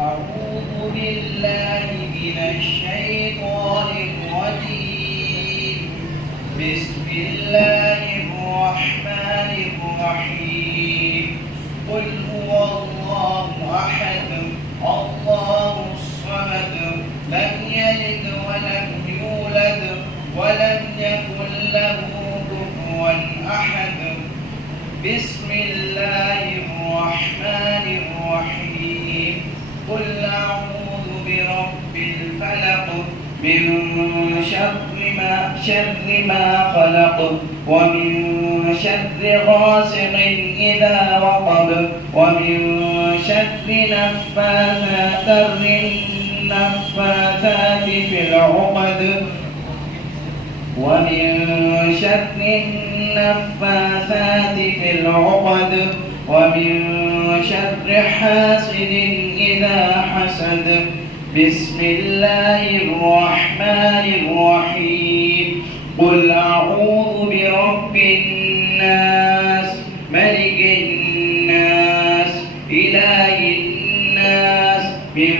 أعوذ بالله من الشيطان الرجيم. بسم الله الرحمن الرحيم. قل هو الله أحد الله الصمد لم يلد ولم يولد ولم يكن له كفوا أحد. بسم الله الرحمن الرحيم. قل أعوذ برب الفلق من شر ما خلق ومن شر غاسق إذا وقب ومن شر النفاثات في العقد ومن شر النفاثات في العقد ومن شر حاسد إذا حسد. بسم الله الرحمن الرحيم. قل أعوذ برب الناس ملك الناس إله الناس من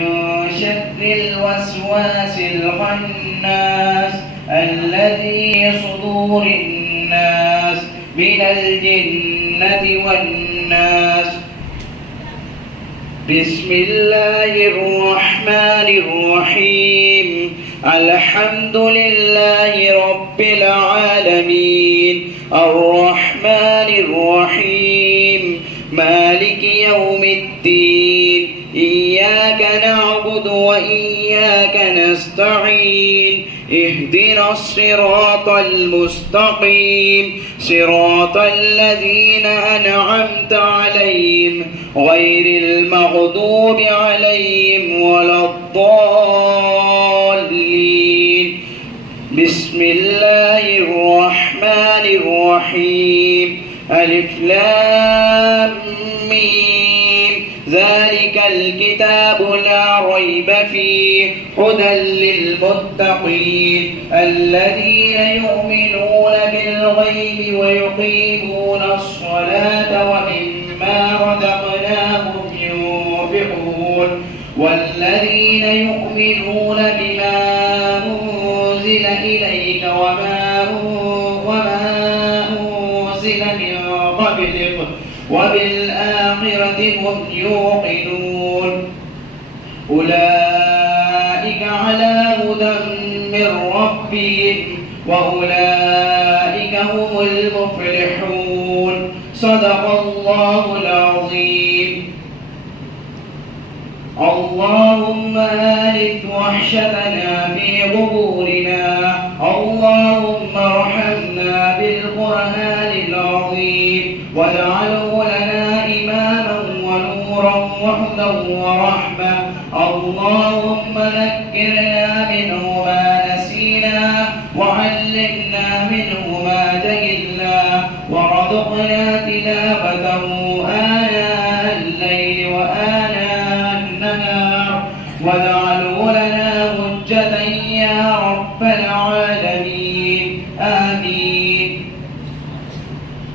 شر الوسواس الخناس الذي صدور الناس من الجنة والناس. بسم الله الرحمن الرحيم. الحمد لله رب العالمين الرحمن الرحيم مالك يوم الدين إياك نعبد وإياك نستعين اهدنا الصراط المستقيم صراط الذين أنعمت عليهم غير المغضوب عليهم ولا الضالين. بسم الله الرحمن الرحيم. ألف لام ميم ذلك الكتاب لا ريب فيه هدى للمتقين الذين يؤمنون بالغيب ويقيمون الصلاة ومما رزقناهم ينفقون والذين يؤمنون بما أنزل إليك وما أنزل من قبلك وبالآخرة هم يوقنون أولئك على هدى من ربهم وأولئك هم المفلحون. صدق الله العظيم. اللهم آلف وحشتنا في قبورنا اللهم ارحمنا بالقرآن العظيم واجعله لنا إماما ونورا وهدى ورحمة. اللهم ذكرنا منه ما